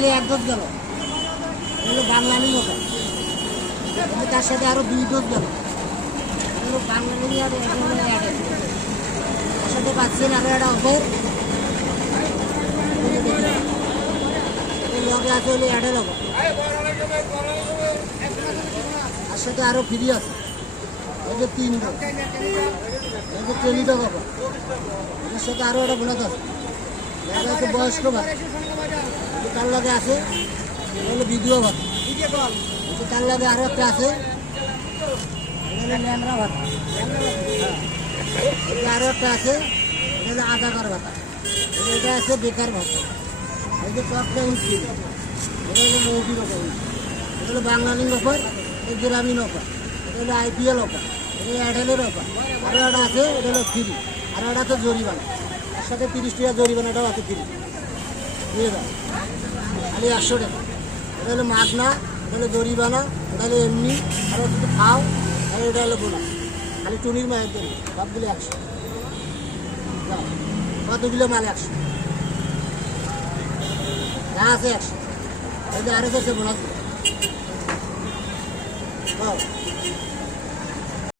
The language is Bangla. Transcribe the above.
তাহলে এক গেল হলো বাংলানি কিন্তু তার সাথে আরও দুই ডোজ গেল হলো বাংলানি আর তার সাথে পাচ্ছেন আরও একটা অফার লগে আছে হলো অ্যাডেল অফার তার সাথে আরও ফ্রি আছে। এই যে তিন ডোজ। এই যে টেলিটক অফার এর সাথে আরও একটা বোনাস আছে। বয়স্ক ভাত তার লাগে আছে হলো ভিডিও ভাত তার লাগে আরও একটা আছে হলো ভাত একটা আছে, এটা হলো আধা কর ভাতা। এটা আছে বেকার ভাতা। এই যে টপটা উঠছি এটা হলো মৌটির অফার এটা হলো বাংলালিং অফার এই গ্রামীণ অফার এটা হলো আইপিএল অফার এটা হলো এয়ারটেলের অফার আরও একটা আছে, এটা হলো ফ্রি। আরও একটা আছে জরিমানা। সাথে তিরিশ টাকা জরিমানাটাও আছে ফ্রি দিয়ে দাও খালি একশো টাকা এটা হলো মাগনা, এটা হলো জরিমানা, এটা হলো এমনি, আর শুধু খাও, আর এটা হলো বোনা খালি টুনির মায়ের জন্য, সবগুলো একশো। কতগুলো মাল একশো? যা আছে একশো। আরও আছে বোনাস